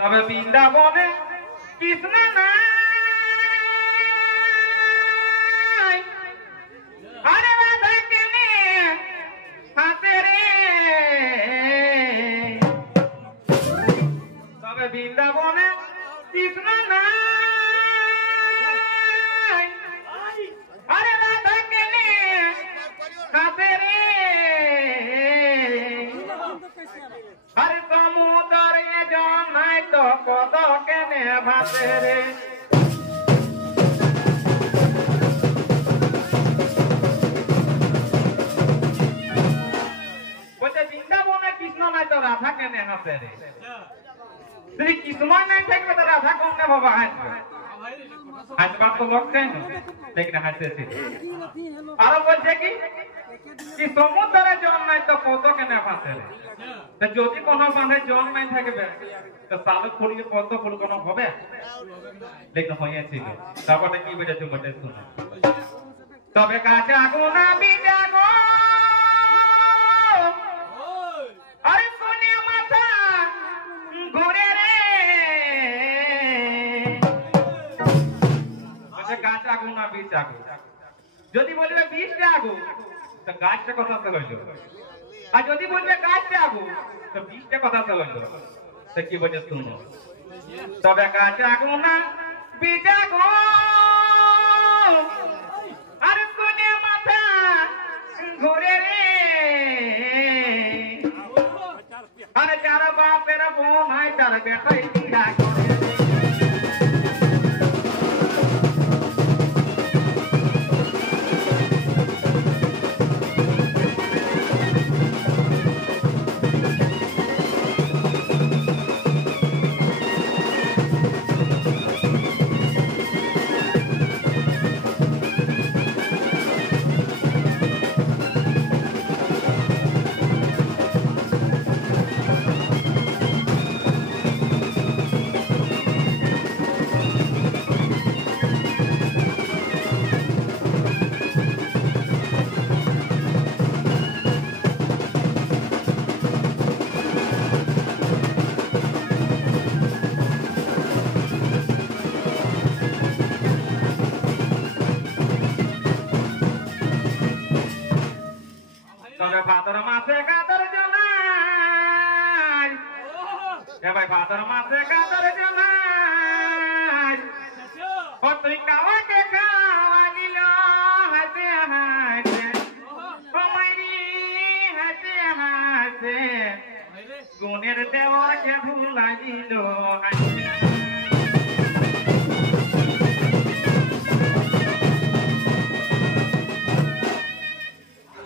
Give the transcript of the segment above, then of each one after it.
তবে বৃন্দাবনে কৃষ্ণ নাই আরে রাধা কেনে হাতে রে তবে বৃন্দাবনে কৃষ্ণ নাই আরে রাধা কেনে হাতে রে আরে সমুদ্রে জন নাই তো কত কেনে ভাসে রে বলছে বৃন্দাবনে কৃষ্ণ নাই তো রাধা কেনে হাসে রে যদি কৃষ্ণ নাই থাকবে তো রাধা কমনে বাবা হাসবে হাসবার তো লোক কেন দেখলে হাসতেছে আরো বলছে কি সমুদ্রে জন নাই তো কত কেনে ভাসে রে যদি কোনো বাঁধে জন নাই থাকবে তো সালক ফুলিয়ে পদ্ম ফুল কোনো হবে দেখতে হয়েছিল তারপরে কি বেড়েছে বটে শুনে তবে কাছে আগুন আমি জাগো আরে কোনে মাথা ঘুরে রে আচ্ছা গাছ আগুন না বীজ আগুন যদি বলবে বীজটা আগুন তো গাছটা কথা তো হইল আর যদি বলবে গাছটা আগুন তো বীজটা কথা তো হইল তো কি বলছে শুনো তবে গাছ আগুন না বীজ আগুন আরে কোনে মাথা ঘুরে রে আরে যার বাপের বোন হয় তার বেটাই বিয়া করে তবে ভাদর মাসে কাদর জনাই এ ভাই ভাদর মাসে কাদর জনাই ও তুই কাওয়াকে খাওয়া দিল হাসে হাসে ও মাইরি হাসে হাসে গুণের দেওয়াকে ভুলা দিল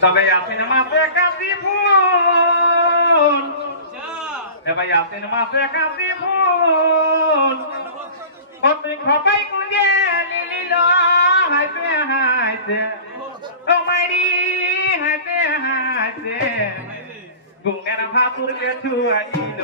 তবে আশ্বিন মাসে কাশি ফুল এবার আশ্বিন মাসে কাশি ফুল তুই খপাই কুঁজে লিলিল হাসে হাসে ও মাইরি হাসে হাসে গুণের ভাতুরকে ছুয়া দিল